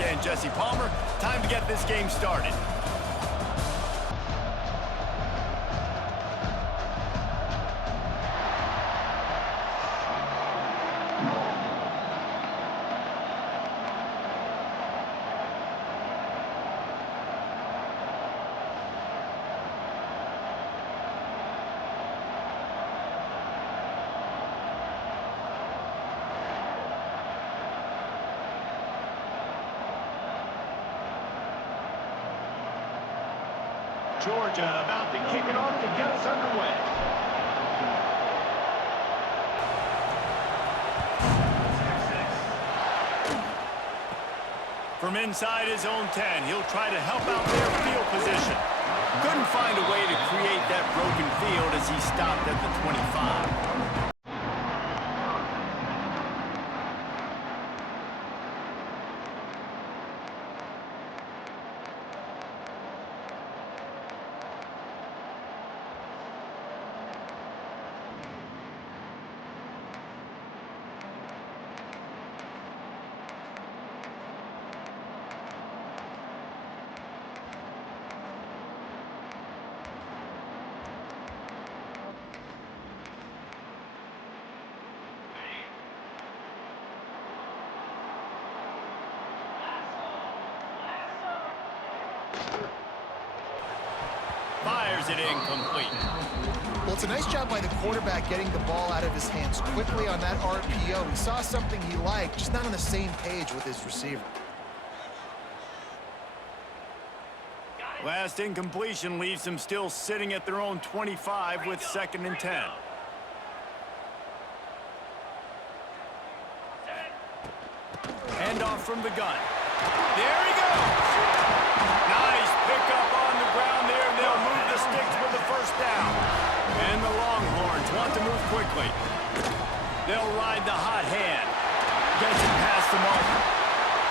again, Jesse Palmer. Time to get this game started. Georgia about to kick it off to get us underway. From inside his own 10, he'll try to help out their field position. Couldn't find a way to create that broken field as he stopped at the 25. Fires it incomplete. Well, it's a nice job by the quarterback getting the ball out of his hands quickly on that RPO. He saw something he liked, just not on the same page with his receiver. Last incompletion leaves them still sitting at their own 25 with 2nd and 10. Handoff from the gun. There he goes! Nice pickup on the ground there, and they'll move the sticks with the first down. And the Longhorns want to move quickly. They'll ride the hot hand. Gets it past the marker.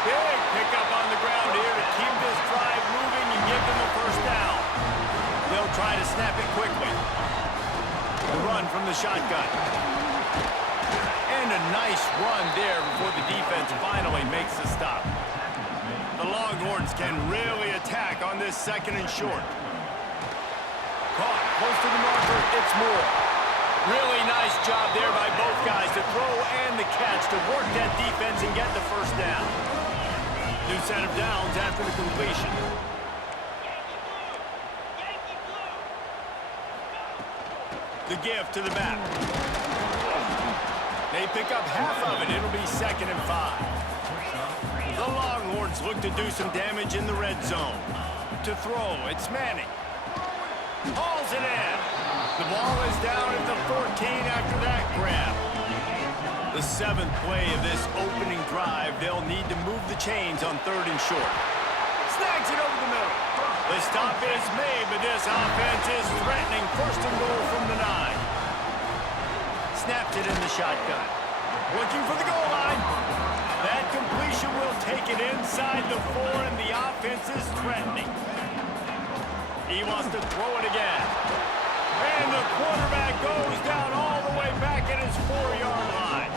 Big pickup on the ground here to keep this drive moving and give them a first down. They'll try to snap it quickly. The run from the shotgun. And a nice run there before the defense finally makes the stop. The Longhorns can really attack on this 2nd and short. Caught close to the marker, it's Moore. Really nice job there by both guys to throw and the catch to work that defense and get the first down. New set of downs after the completion. The give to the back. They pick up half of it. It'll be 2nd and 5. The Longhorns look to do some damage in the red zone. To throw, it's Manning. Hauls it in. The ball is down at the 14 after that grab. The 7th play of this opening drive, they'll need to move the chains on 3rd and short. Snags it over the middle. The stop is made, but this offense is threatening 1st and goal from the 9. Snapped it in the shotgun. Looking for the goal line. That completion will take it inside the 4, and the offense is threatening. He wants to throw it again. And the quarterback goes down all the way back at his 4-yard line.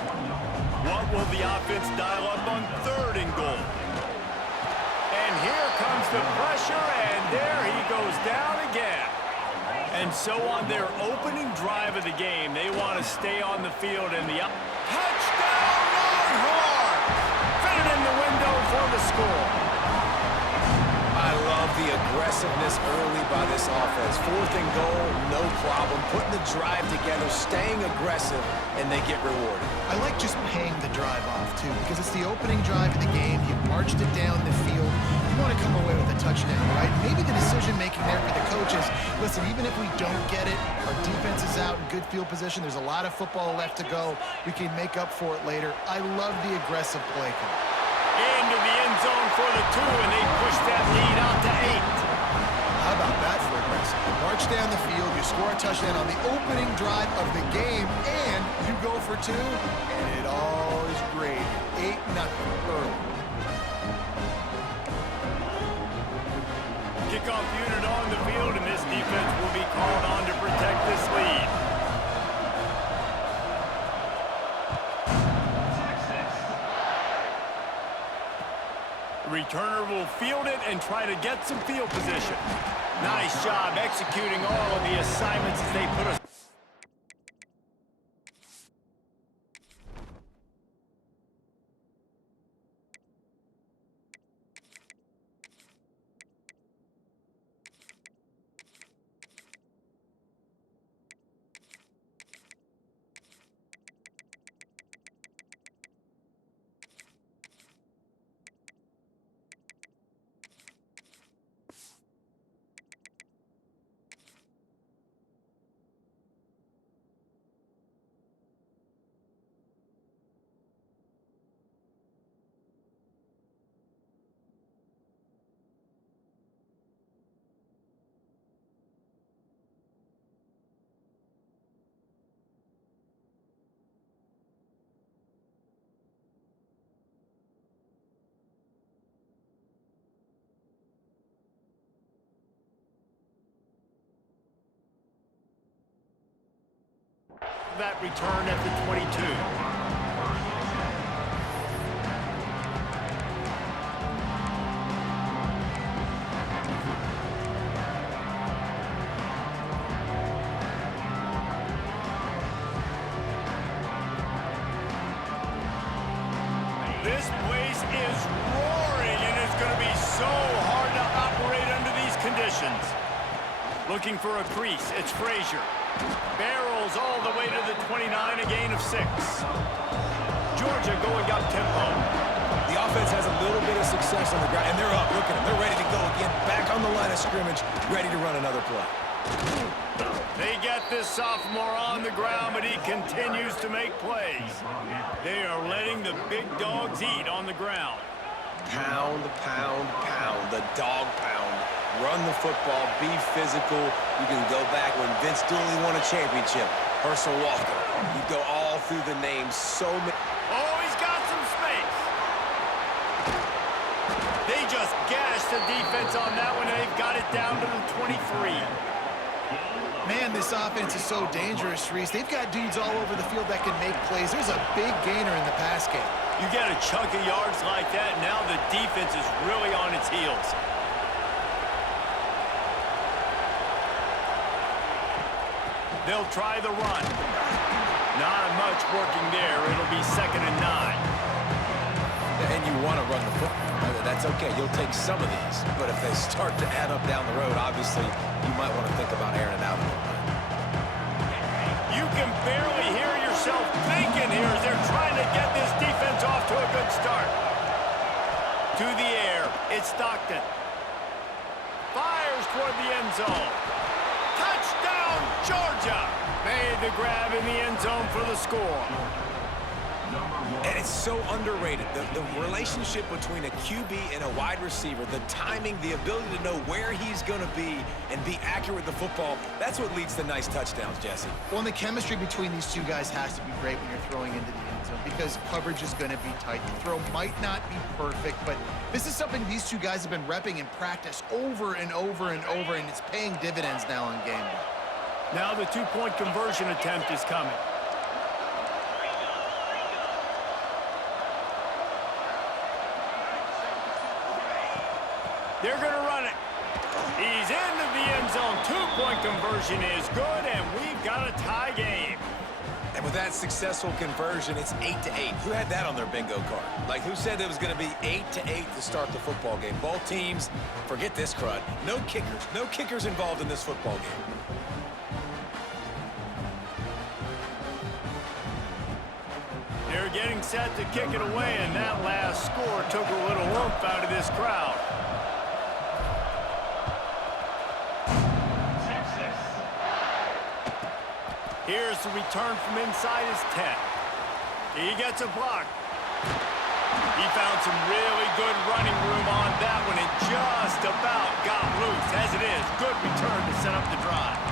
What will the offense dial up on 3rd and goal? And here comes the pressure, and there he goes down again. And so on their opening drive of the game, they want to stay on the field in the touchdown Longhorns! Fit it in the window for the score. I love the aggressiveness early by this offense. 4th and goal, no problem. Putting the drive together, staying aggressive, and they get rewarded. I like just paying the drive off, too, because it's the opening drive of the game. You've marched it down the field. You want to come away with a touchdown, right? Maybe the decision-making there for the coaches, listen, even if we don't get it, our defense is out in good field position. There's a lot of football left to go. We can make up for it later. I love the aggressive play call. Into the end zone for the 2, and they push that lead out to 8. How about that for aggressive? You march down the field, you score a touchdown on the opening drive of the game, and you go for 2, and it all is great. 8-0 early. Kickoff unit on the field, and this defense will be called on to protect this lead. Returner will field it and try to get some field position. Nice job executing all of the assignments as they put us. That return at the 22. This place is roaring, and it's going to be so hard to operate under these conditions. Looking for a crease, it's Frazier. Barrels all the way to the 29, a gain of 6. Georgia going up tempo. The offense has a little bit of success on the ground, and they're up. Look at them. They're ready to go again. Back on the line of scrimmage, ready to run another play. They get this sophomore on the ground, but he continues to make plays. They are letting the big dogs eat on the ground. Pound, pound, pound. The dog pound. Run the football, be physical. You can go back when Vince Dooley won a championship. Herschel Walker. You go all through the names. So many. Oh, he's got some space. They just gashed the defense on that one, and they've got it down to the 23. Man, this offense is so dangerous, Reese. They've got dudes all over the field that can make plays. There's a big gainer in the pass game. You get a chunk of yards like that, now the defense is really on its heels. They'll try the run. Not much working there. It'll be 2nd and 9. And you want to run the football. That's okay. You'll take some of these. But if they start to add up down the road, obviously, you might want to think about airing it out a little bit. You can barely hear yourself thinking here as they're trying to get this defense off to a good start. To the air, it's Stockton. Fires toward the end zone. Touchdown, Georgia! Made the grab in the end zone for the score. And it's so underrated. The relationship between a QB and a wide receiver, the timing, the ability to know where he's going to be and be accurate with the football, that's what leads to nice touchdowns, Jesse. Well, and the chemistry between these two guys has to be great when you're throwing into the end zone because coverage is going to be tight. The throw might not be perfect, but this is something these two guys have been repping in practice over and over and over, and it's paying dividends now on game day. Now the two-point conversion attempt is coming. They're going to run it. He's into the end zone. Two-point conversion is good, and we've got a tie game. And with that successful conversion, it's 8-8. Who had that on their bingo card? Like, who said it was going to be 8-8 to start the football game? Both teams, forget this crud. No kickers. No kickers involved in this football game. They're getting set to kick it away, and that last score took a little oomph out of this crowd. Here's the return from inside his 10. He gets a block. He found some really good running room on that one and just about got loose. As it is, good return to set up the drive.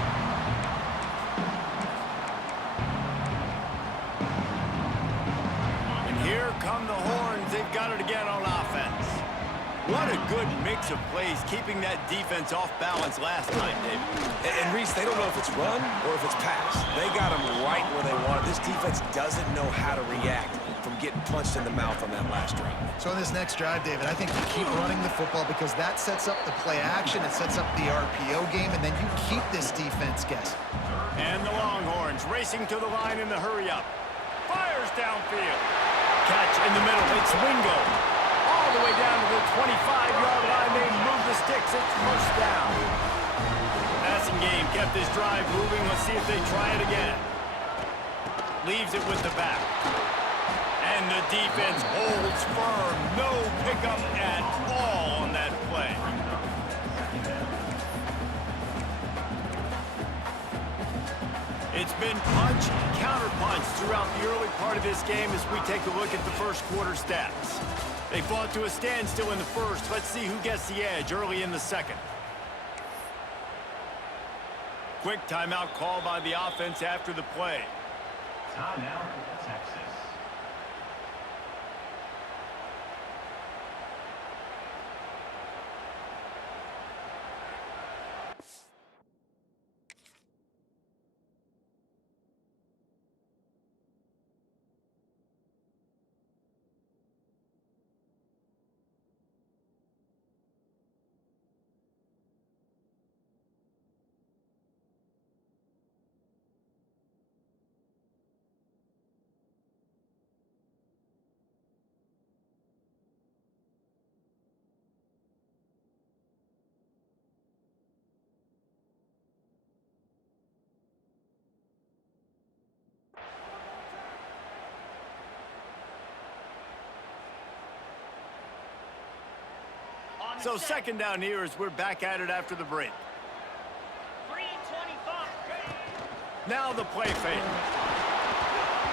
And here come the horns. They've got it again on offense. What a good mix of plays, keeping that defense off balance last time, David. And Reese, they don't know if it's run or if it's pass. They got them right where they want it. This defense doesn't know how to react. from getting punched in the mouth on that last drive. So in this next drive, David, I think you keep running the football because that sets up the play action, it sets up the RPO game, and then you keep this defense guessing. And the Longhorns racing to the line in the hurry-up. Fires downfield. Catch in the middle. It's Wingo. All the way down to the 25-yard line. They move the sticks. It's first down. Passing game kept this drive moving. Let's see if they try it again. Leaves it with the back. And the defense holds firm. No pickup at all on that play. It's been punch, counter-punch throughout the early part of this game as we take a look at the first quarter stats. They fought to a standstill in the first. Let's see who gets the edge early in the second. Quick timeout call by the offense after the play. Timeout, Texas. So second down here as we're back at it after the break. 3:25. Now the play fake.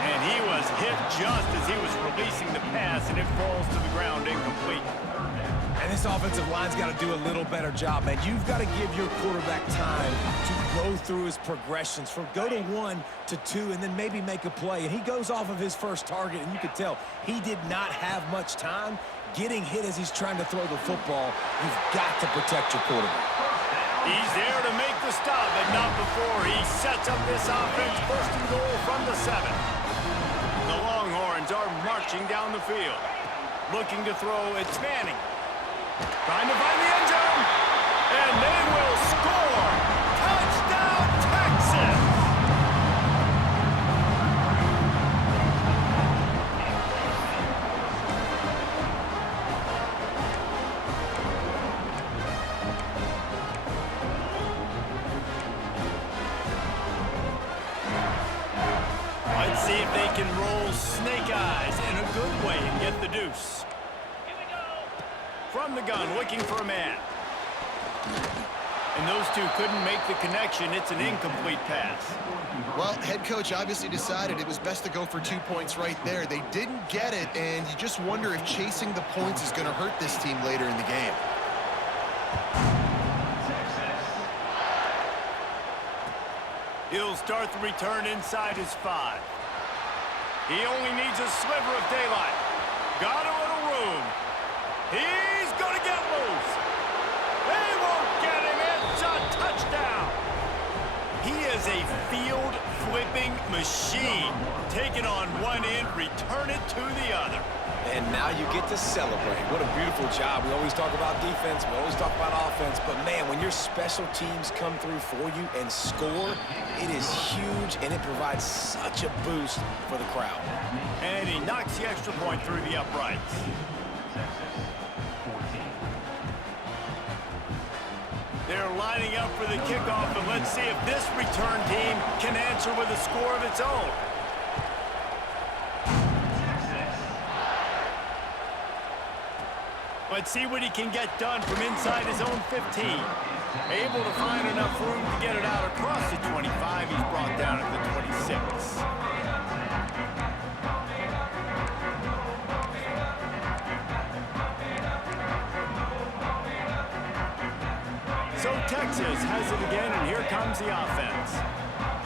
And he was hit just as he was releasing the pass, and it falls to the ground incomplete. And this offensive line's got to do a little better job, man. You've got to give your quarterback time to go through his progressions from go to 1 to 2 and then maybe make a play. And he goes off of his first target, and you could tell he did not have much time getting hit as he's trying to throw the football. You've got to protect your quarterback. He's there to make the stop, but not before he sets up this offense first and goal from the 7. The Longhorns are marching down the field. Looking to throw, it's Manning. Trying to find the end zone. And they will score. Touchdown, Texas! Let's see if they can roll snake eyes in a good way and get the deuce. Here we go. From the gun, looking for a man. And those two couldn't make the connection. It's an incomplete pass. Well, head coach obviously decided it was best to go for 2 points right there. They didn't get it, and you just wonder if chasing the points is going to hurt this team later in the game. He'll start the return inside his 5. He only needs a sliver of daylight. Got a little room. He's going to get loose. They won't get him. It's a touchdown. He is a field-flipping machine. Taking on one end, return it to the other. And now you get to celebrate. What a beautiful job. We always talk about defense. We always talk about offense. But, man, when your special teams come through for you and score, it is huge, and it provides such a boost for the crowd. And he knocks the extra point through the uprights. They're lining up for the kickoff, and let's see if this return team can answer with a score of its own. Let's see what he can get done from inside his own 15. Able to find enough room to get it out across the 25. He's brought down at the 26. So Texas has it again, and here comes the offense.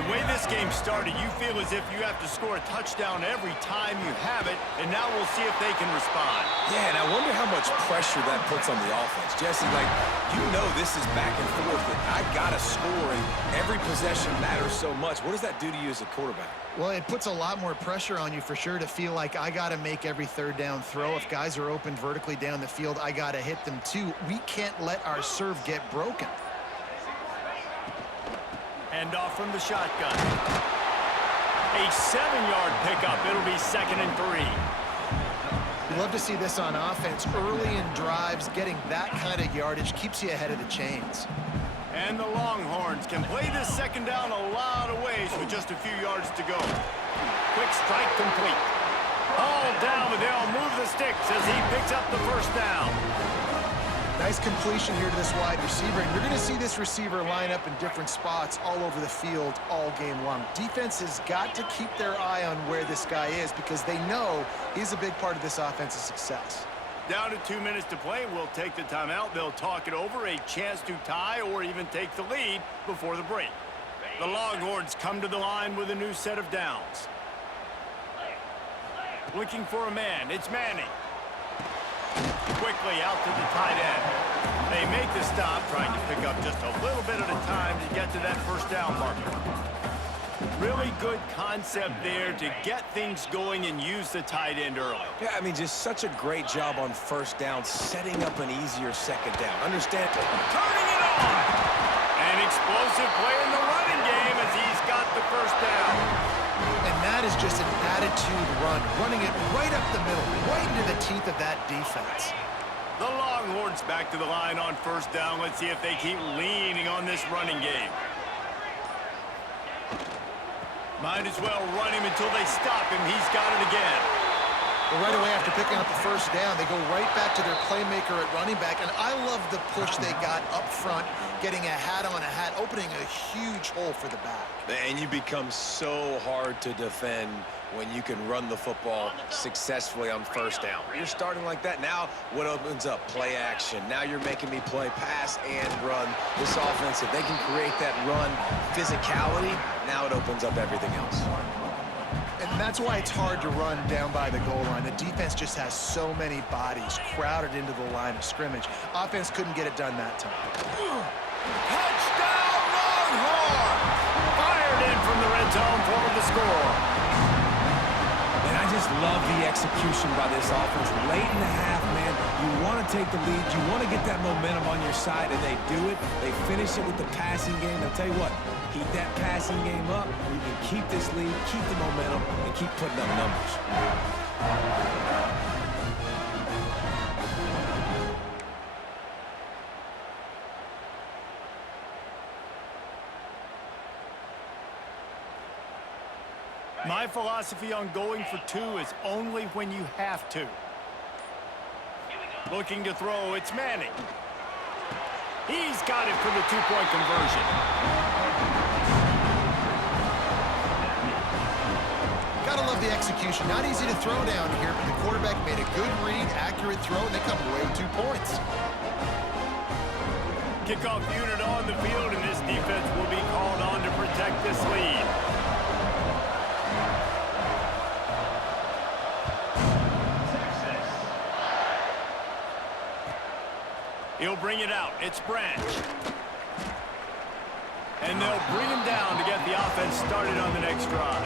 The way this game started, you feel as if you have to score a touchdown every time you have it, and now we'll see if they can respond. Yeah, and I wonder how much pressure that puts on the offense. Jesse, like, you know this is back and forth, and I got to score, and every possession matters so much. What does that do to you as a quarterback? Well, it puts a lot more pressure on you for sure to feel like I got to make every third down throw. If guys are open vertically down the field, I got to hit them too. We can't let our serve get broken. Hand off from the shotgun. A 7-yard pickup. It'll be 2nd and 3. We love to see this on offense. Early in drives, getting that kind of yardage keeps you ahead of the chains. And the Longhorns can play this 2nd down a lot of ways with just a few yards to go. Quick strike complete. All down, but they'll move the sticks as he picks up the 1st down. Nice completion here to this wide receiver, and you're going to see this receiver line up in different spots all over the field all game long. Defense has got to keep their eye on where this guy is because they know he's a big part of this offense's success. Down to 2 minutes to play. We'll take the timeout. They'll talk it over, a chance to tie or even take the lead before the break. The Longhorns come to the line with a new set of downs. Looking for a man. It's Manning. Quickly out to the tight end. They make the stop, trying to pick up just a little bit at a time to get to that 1st down marker. Really good concept there to get things going and use the tight end early. Yeah, I mean, just such a great job on 1st down, setting up an easier 2nd down. Understand? Turning it on! An explosive play in the running game as he's got the 1st down. And that is just an attitude run, running it right up the middle, right into the teeth of that defense. The Longhorns back to the line on 1st down. Let's see if they keep leaning on this running game. Might as well run him until they stop him. He's got it again. Well, right away after picking up the 1st down, they go right back to their playmaker at running back. And I love the push they got up front, getting a hat on a hat, opening a huge hole for the back. And you become so hard to defend when you can run the football successfully on 1st down. You're starting like that. Now what opens up? Play action. Now you're making me play pass and run. This offense, if they can create that run physicality, now it opens up everything else. And that's why it's hard to run down by the goal line. The defense just has so many bodies crowded into the line of scrimmage. Offense couldn't get it done that time. Touchdown, Longhorns! Fired in from the red zone for the score. And I just love the execution by this offense. Late in the half, man, you want to take the lead. You want to get that momentum on your side, and they do it. They finish it with the passing game. I'll tell you what, keep that passing game up. You can keep this lead, keep the momentum, and keep putting up numbers. My philosophy on going for 2 is only when you have to. Looking to throw, it's Manning. He's got it for the 2-point conversion. Gotta love the execution. Not easy to throw down here, but the quarterback made a good read, accurate throw, and they come away with 2 points. Kickoff unit on the field, and this defense will be called on to protect this lead. He'll bring it out. It's Branch. And they'll bring him down to get the offense started on the next drive.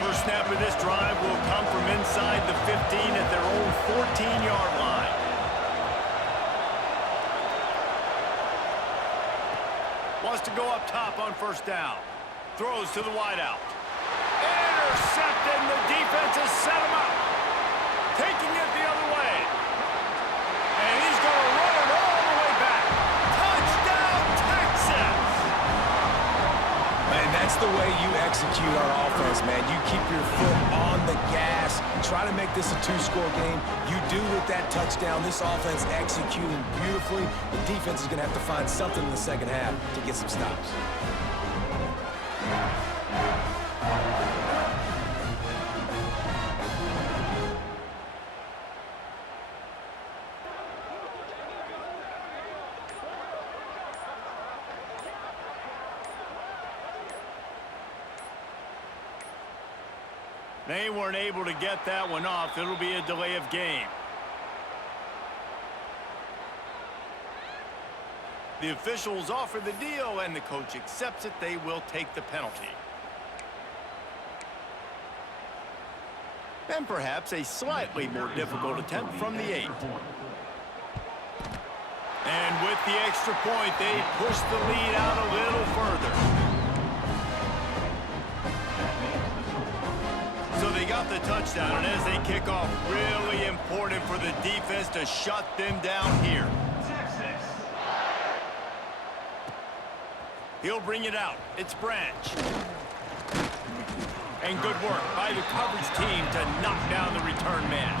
First snap of this drive will come from inside the 15 at their own 14-yard line. Wants to go up top on 1st down. Throws to the wideout. Intercepted, and the defense has set him up. Taking it the other way. And he's going to run it all the way back. Touchdown, Texas! Man, that's the way you execute our offense, man. You keep your foot on the gas. Try to make this a 2-score game. You do with that touchdown. This offense executing beautifully. The defense is going to have to find something in the 2nd half to get some stops. They weren't able to get that one off. It'll be a delay of game. The officials offer the deal, and the coach accepts it. They will take the penalty. And perhaps a slightly more difficult attempt from the 8. And with the extra point, they push the lead out a little further. So they got the touchdown, and as they kick off, really important for the defense to shut them down here. He'll bring it out. It's Branch. And good work by the coverage team to knock down the return man.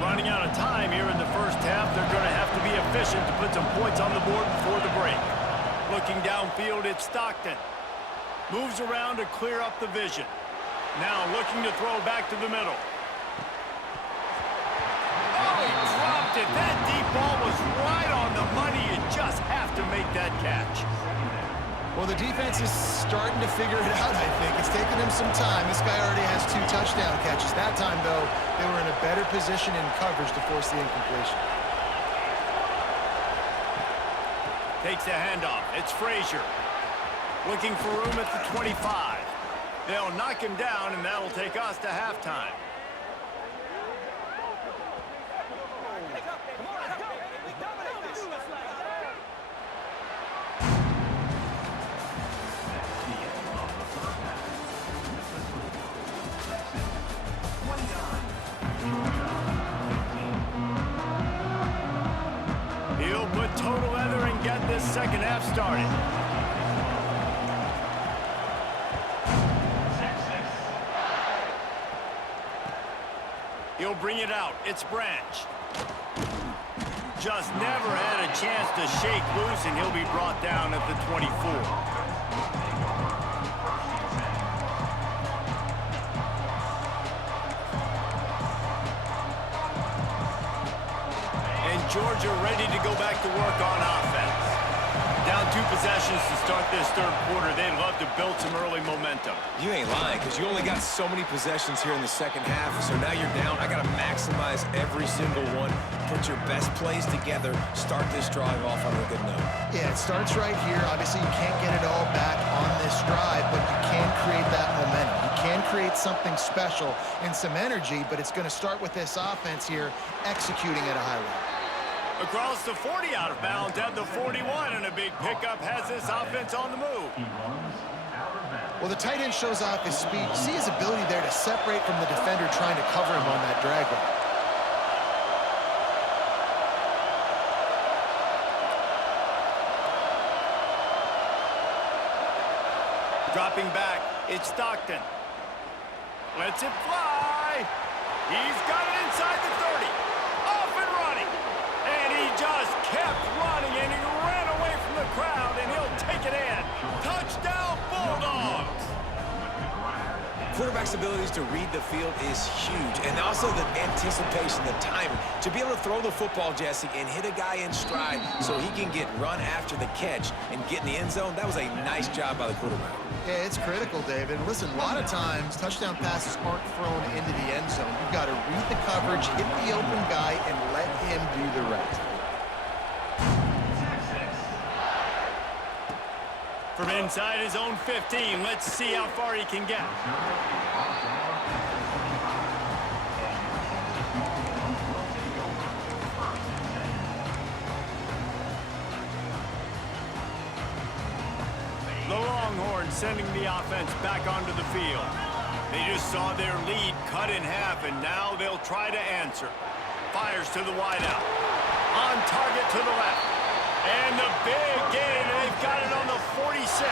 Running out of time here in the first half. They're going to have to be efficient to put some points on the board before the break. Looking downfield, it's Stockton. Moves around to clear up the vision. Now looking to throw back to the middle. Oh, he dropped it. That deep ball was right on the money. You just have to make that catch. Well, the defense is starting to figure it out, I think. It's taken them some time. This guy already has 2 touchdown catches. That time, though, they were in a better position in coverage to force the incompletion. Takes the handoff. It's Frazier. Looking for room at the 25. They'll knock him down, and that'll take us to halftime. He'll put total leather and get this second half started. He'll bring it out. It's Branch. Just never had a chance to shake loose, and he'll be brought down at the 24. Georgia ready to go back to work on offense. Down 2 possessions to start this third quarter. They'd love to build some early momentum. You ain't lying, because you only got so many possessions here in the second half, so now you're down. I got to maximize every single one. Put your best plays together. Start this drive off on a good note. Yeah, it starts right here. Obviously, you can't get it all back on this drive, but you can create that momentum. You can create something special and some energy, but it's going to start with this offense here executing at a high level. Across the 40, out of bounds at the 41, and a big pickup has this offense on the move. Well, the tight end shows off his speed. You see his ability there to separate from the defender trying to cover him on that drag route. Dropping back, it's Stockton. Lets it fly. He's got it inside the 30. Off and running. And he just kept running, and he ran away from the crowd, and he'll take it in. Touchdown, Bulldogs! Quarterback's abilities to read the field is huge, and also the anticipation, the timing. To be able to throw the football, Jesse, and hit a guy in stride so he can get run after the catch and get in the end zone, that was a nice job by the quarterback. Yeah, it's critical, David. Listen, a lot of times, touchdown passes aren't thrown into the end zone. You've got to read the coverage, hit the open guy, and let him do the rest. From inside his own 15, let's see how far he can get. The Longhorns sending the offense back onto the field. They just saw their lead cut in half, and now they'll try to answer. Fires to the wideout. On target to the left. And the big gain, they've got it on the 46.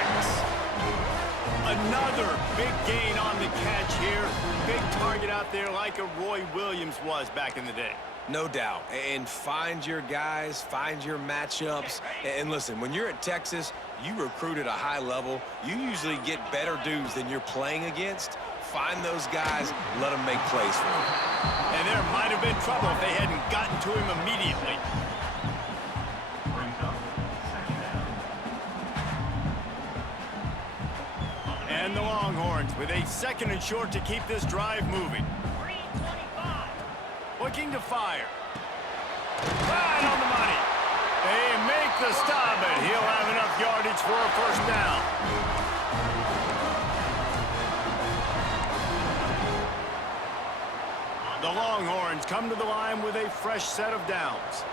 Another big gain on the catch here. Big target out there like a Roy Williams was back in the day. No doubt. And find your guys, find your matchups. And listen, when you're at Texas, you recruit at a high level. You usually get better dudes than you're playing against. Find those guys, let them make plays for you. And there might have been trouble if they hadn't gotten to him immediately. Longhorns with a 2nd and short to keep this drive moving. Looking to fire. Right on the money. They make the stop, and he'll have enough yardage for a first down. The Longhorns come to the line with a fresh set of downs.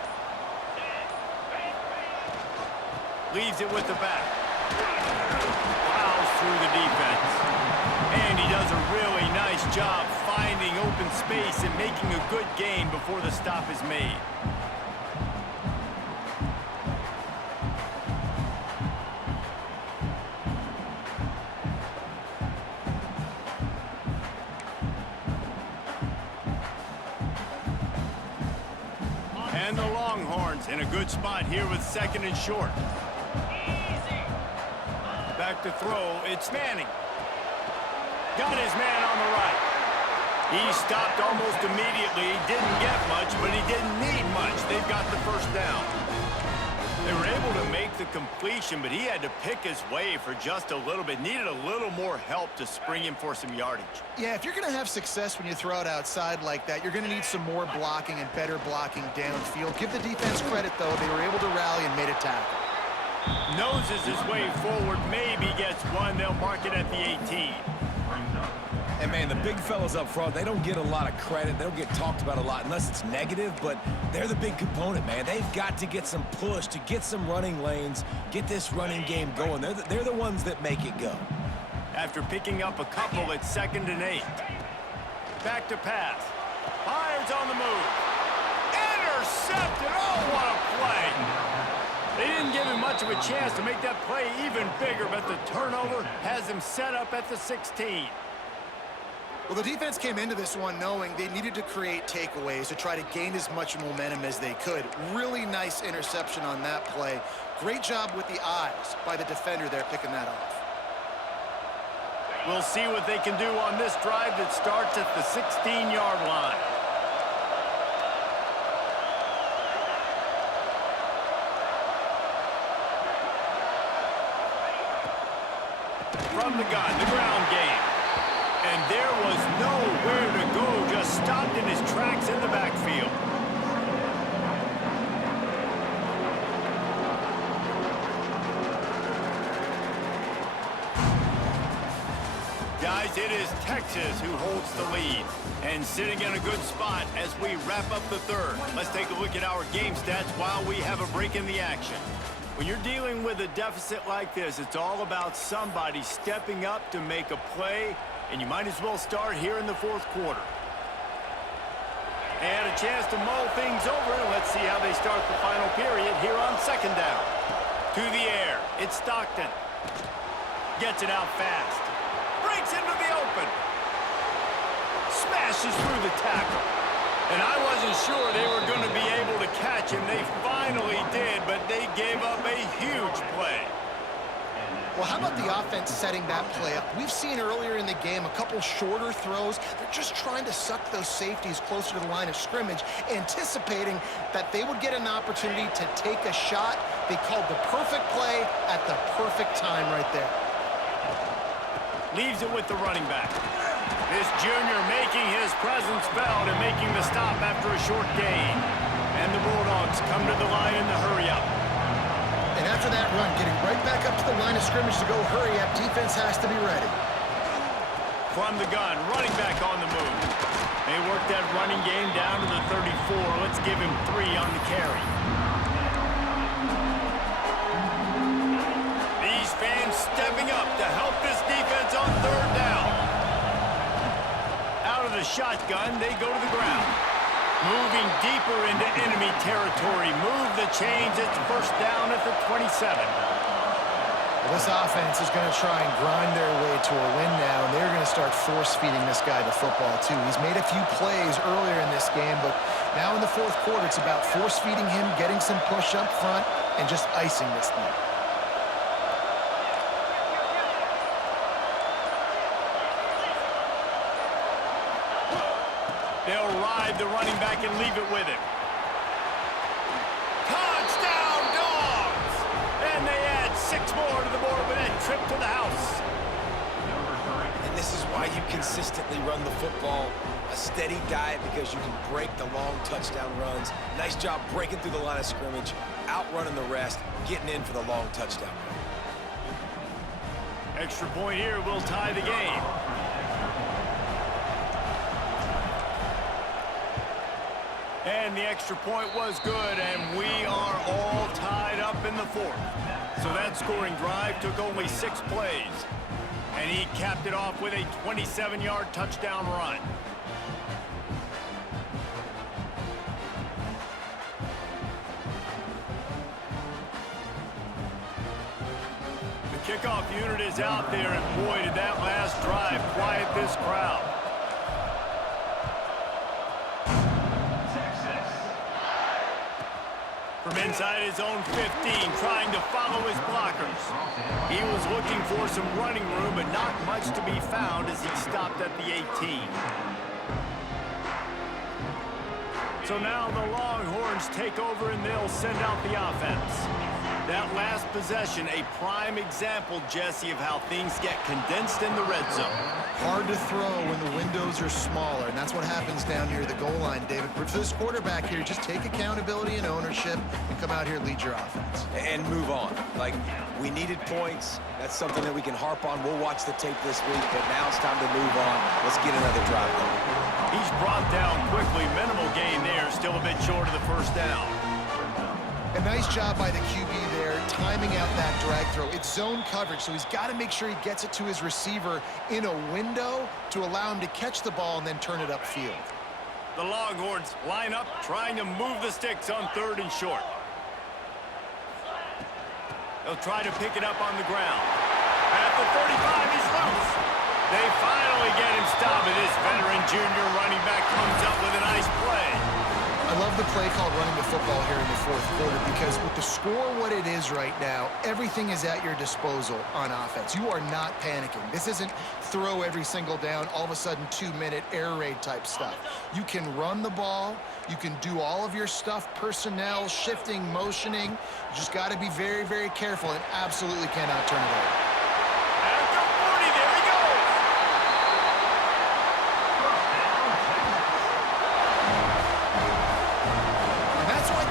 Leaves it with the back. Plows through the defense. And he does a really nice job finding open space and making a good gain before the stop is made. And the Longhorns in a good spot here with 2nd and short. Back to throw, it's Manning. Got his man on the right. He stopped almost immediately. He didn't get much, but he didn't need much. They've got the first down. They were able to make the completion, but he had to pick his way for just a little bit. Needed a little more help to spring him for some yardage. Yeah, if you're going to have success when you throw it outside like that, you're going to need some more blocking and better blocking downfield. Give the defense credit, though. They were able to rally and made a tackle. Noses his way forward, maybe gets one. They'll mark it at the 18. And, man, the big fellas up front, they don't get a lot of credit. They don't get talked about a lot unless it's negative, but they're the big component, man. They've got to get some push, to get some running lanes, get this running game going. They're the ones that make it go. After picking up a couple, it's 2nd and 8. Back to pass. Fires on the move. Intercepted. Oh, what a play. They didn't give him much of a chance to make that play even bigger, but the turnover has him set up at the 16. Well, the defense came into this one knowing they needed to create takeaways to try to gain as much momentum as they could. Really nice interception on that play. Great job with the eyes by the defender there picking that off. We'll see what they can do on this drive that starts at the 16-yard line. From the gun, the ground game. And there was nowhere to go, just stopped in his tracks in the backfield. Guys, it is Texas who holds the lead and sitting in a good spot as we wrap up the 3rd. Let's take a look at our game stats while we have a break in the action. When you're dealing with a deficit like this, it's all about somebody stepping up to make a play, and you might as well start here in the 4th quarter. They had a chance to mull things over, and let's see how they start the final period here on 2nd down. To the air, it's Stockton. Gets it out fast. Breaks into the open. Smashes through the tackle. And I wasn't sure they were going to be able to catch him. They finally did, but they gave up a huge play. Well, how about the offense setting that play up? We've seen earlier in the game a couple shorter throws. They're just trying to suck those safeties closer to the line of scrimmage, anticipating that they would get an opportunity to take a shot. They called the perfect play at the perfect time right there. Leaves it with the running back. This junior making his presence felt and making the stop after a short gain. And the Bulldogs come to the line in the hurry up. And after that run, getting right back up to the line of scrimmage to go hurry up, defense has to be ready. From the gun, running back on the move. They work that running game down to the 34. Let's give him 3 on the carry. These fans stepping up to help this defense on 3rd down. Out of the shotgun, they go to the ground. Moving deeper into enemy territory. Move the chains. It's 1st down at the 27. Well, this offense is going to try and grind their way to a win now, and they're going to start force-feeding this guy the football, too. He's made a few plays earlier in this game, but now in the 4th quarter, it's about force-feeding him, getting some push up front, and just icing this thing. They'll ride the running back and leave it with him. Touchdown, Dogs! And they add 6 more to the board with that trip to the house. Number 3. why you consistently run the football. A steady diet because you can break the long touchdown runs. Nice job breaking through the line of scrimmage, outrunning the rest, getting in for the long touchdown run. Extra point here will tie the game. And the extra point was good, and we are all tied up in the fourth. So that scoring drive took only 6 plays. And he capped it off with a 27-yard touchdown run. The kickoff unit is out there, and boy, did that last drive quiet this crowd. From inside his own 15, trying to follow his blockers. He was looking for some running room, but not much to be found as he stopped at the 18. So now the Longhorns take over, and they'll send out the offense. That last possession, a prime example, Jesse, of how things get condensed in the red zone. Hard to throw when the windows are smaller, and that's what happens down near the goal line, David. But for this quarterback here, just take accountability and ownership and come out here and lead your offense. And move on. Like, we needed points. That's something that we can harp on. We'll watch the tape this week, but now it's time to move on. Let's get another drive going. He's brought down quickly. Minimal gain there, still a bit short of the first down. A nice job by the QB there, timing out that drag throw. It's zone coverage, so he's got to make sure he gets it to his receiver in a window to allow him to catch the ball and then turn it upfield. The Longhorns line up, trying to move the sticks on 3rd and short. They'll try to pick it up on the ground. At the 35, he's loose. They finally get him stopped, and this veteran junior running back comes up with a nice play. I love the play called running the football here in the fourth quarter because with the score what it is right now, everything is at your disposal on offense. You are not panicking. This isn't throw every single down, all of a sudden 2-minute air raid type stuff. You can run the ball. You can do all of your stuff, personnel, shifting, motioning. You just got to be very, very careful and absolutely cannot turn it over. At the 40, there he goes.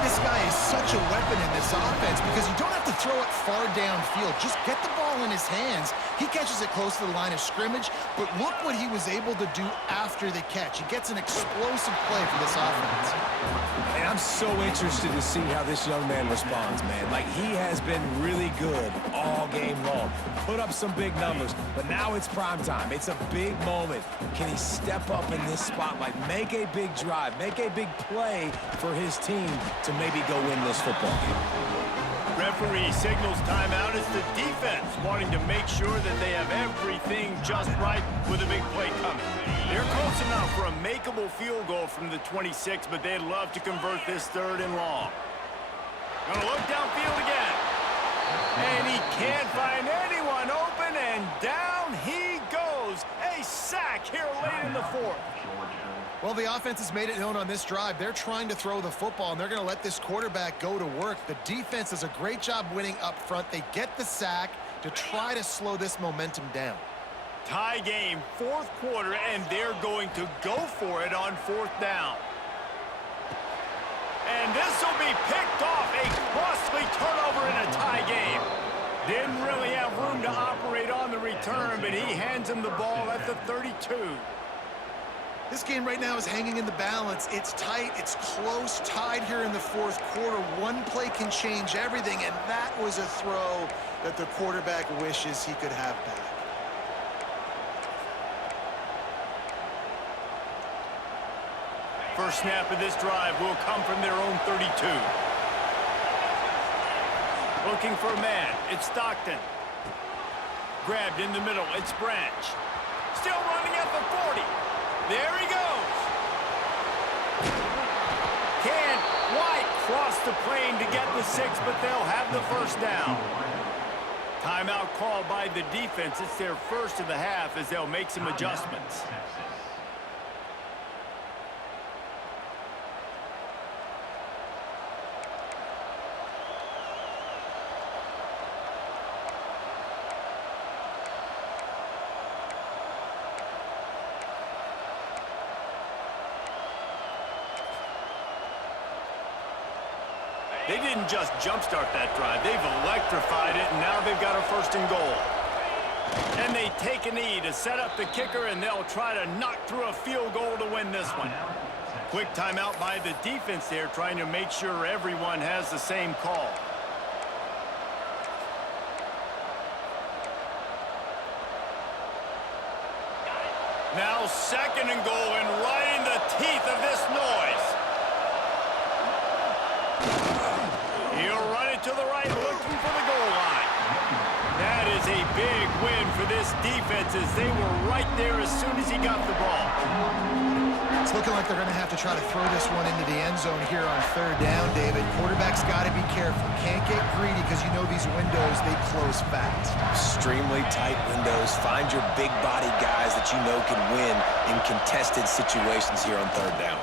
This guy is such a weapon in this offense because you don't have to throw it far downfield. Just get the ball in his hands. He catches it close to the line of scrimmage, but look what he was able to do after the catch. He gets an explosive play for this offense. And I'm so interested to see how this young man responds, man. Like, he has been really good all game long. Put up some big numbers, but now it's prime time. It's a big moment. Can he step up in this spotlight, make a big drive, make a big play for his team to maybe go win this football game? Referee signals timeout as the defense wanting to make sure that they have everything just right with a big play coming. They're close enough for a makeable field goal from the 26, but they'd love to convert this 3rd and long. Gonna look downfield again. And he can't find anyone open, and down he goes. A sack here late in the fourth. Well, the offense has made it known on this drive. They're trying to throw the football, and they're going to let this quarterback go to work. The defense does a great job winning up front. They get the sack to try to slow this momentum down. Tie game, 4th quarter, and they're going to go for it on 4th down. And this will be picked off. A costly turnover in a tie game. Didn't really have room to operate on the return, but he hands him the ball at the 32. This game right now is hanging in the balance. It's tight, it's close, tied here in the 4th quarter. One play can change everything, and that was a throw that the quarterback wishes he could have back. First snap of this drive will come from their own 32. Looking for a man, it's Stockton. Grabbed in the middle, it's Branch. Still running at the 40. There he goes. Can't quite cross the plane to get the 6, but they'll have the first down. Timeout called by the defense. It's their first of the half as they'll make some adjustments. They didn't just jumpstart that drive. They've electrified it, and now they've got a 1st and goal. And they take a knee to set up the kicker, and they'll try to knock through a field goal to win this one. Quick timeout by the defense there, trying to make sure everyone has the same call. Now 2nd and goal, and right in the teeth of this noise. He'll run it to the right, looking for the goal line. That is a big win for this defense, as they were right there as soon as he got the ball. It's looking like they're going to have to try to throw this one into the end zone here on 3rd down, David. Quarterback's got to be careful. Can't get greedy because you know these windows, they close fast. Extremely tight windows. Find your big body guys that you know can win in contested situations here on 3rd down.